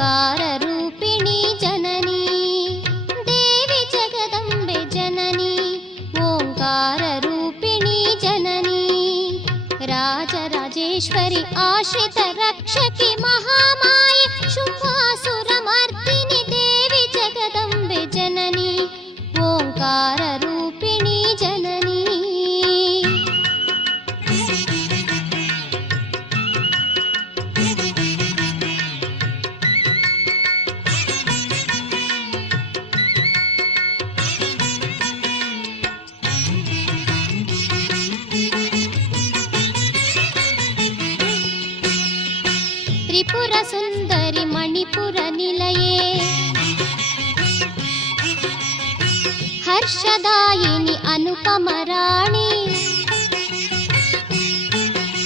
ಓಂಕಾರ ರೂಪಿಣಿ ಜನನಿ ದೇವಿ ಜಗದಂಬೆ ಜನನಿ ಓಂಕಾರ ರೂಪಿಣಿ ಜನನಿ ರಾಜರಾಜೇಶ್ವರಿ ಆಶ್ರಿತ ರಕ್ಷಕಿ ಮಹಾಮಾಯೆ ಶುಂಭಾಸುರ ಮರ್ದಿನಿ ದೇವಿ ಜಗದಂಬೆ ಜನನಿ ಓಂಕಾರ ರೂಪಿಣಿ ಜನನಿ ತ್ರಿಪುರ ಸುಂದರಿ ಮಣಿಪುರ ನಿಲಯೇ ಹರ್ಷದಾಯಿನಿ ಅನುಪಮ ರಾಣಿ